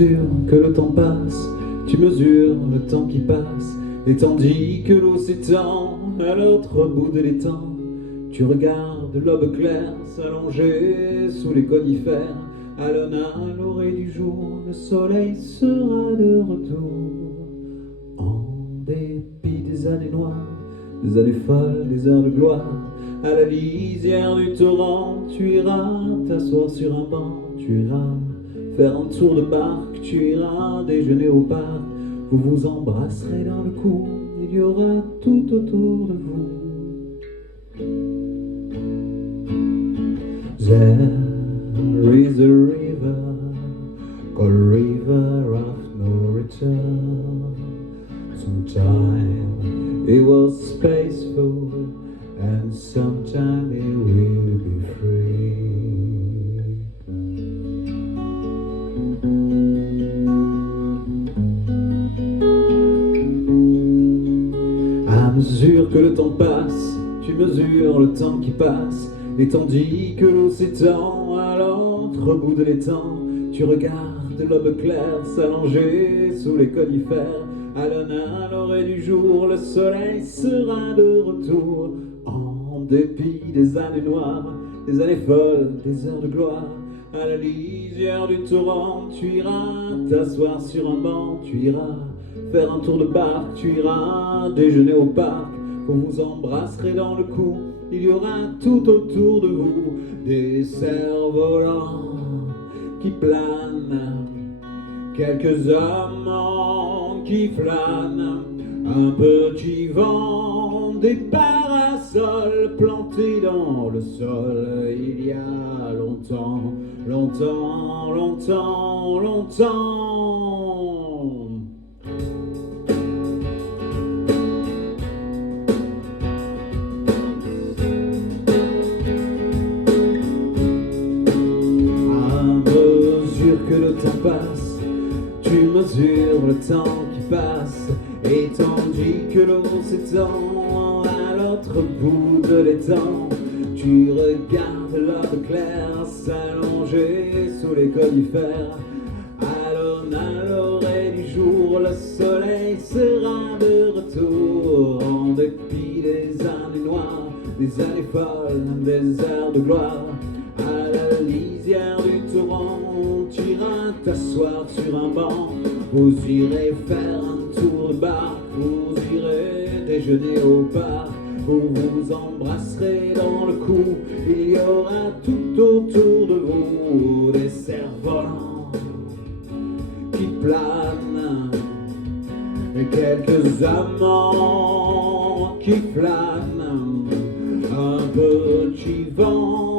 mesure que le temps passe, tu mesures le temps qui passe, et tandis que l'eau s'étend à l'autre bout de l'étang, tu regardes l'aube claire s'allonger sous les conifères. À l'aune à l'orée du jour, le soleil sera de retour. En dépit des années noires, des années folles, des heures de gloire, à la lisière du torrent, tu iras t'asseoir sur un banc, tu iras faire un tour de barque, tu iras déjeuner au parc, vous vous embrasserez dans le cou, il y aura tout autour de vous. There is a river, called river of no return. Sometime it was peaceful, and sometime it will be free. À mesure que le temps passe, tu mesures le temps qui passe, et tandis que l'eau s'étend à l'autre bout de l'étang, tu regardes l'aube claire s'allonger sous les conifères. À l'aune à l'orée du jour, le soleil sera de retour. En dépit des années noires, des années folles, des heures de gloire, à la lisière du torrent, tu iras t'asseoir sur un banc, tu iras faire un tour de barque, tu iras déjeuner au parc, vous vous embrasserez dans le cou, il y aura tout autour de vous des cerfs-volants qui planent, quelques amants qui flânent, un petit vent, des parasols plantés dans le sol. Il y a longtemps, longtemps, longtemps, longtemps. Que le temps passe, tu mesures le temps qui passe, et tandis que l'eau s'étend à l'autre bout de l'étang, tu regardes l'aube claire s'allonger sous les conifères. À l'aune à l'orée du jour, le soleil sera de retour. En dépit des années noires, des années folles, des heures de gloire, à la lisière du torrent, tu iras t'asseoir sur un banc, vous irez faire un tour de barque, vous irez déjeuner au parc, vous vous embrasserez dans le cou, il y aura tout autour de vous des cerfs-volants qui planent, et quelques amants qui flânent, un petit vent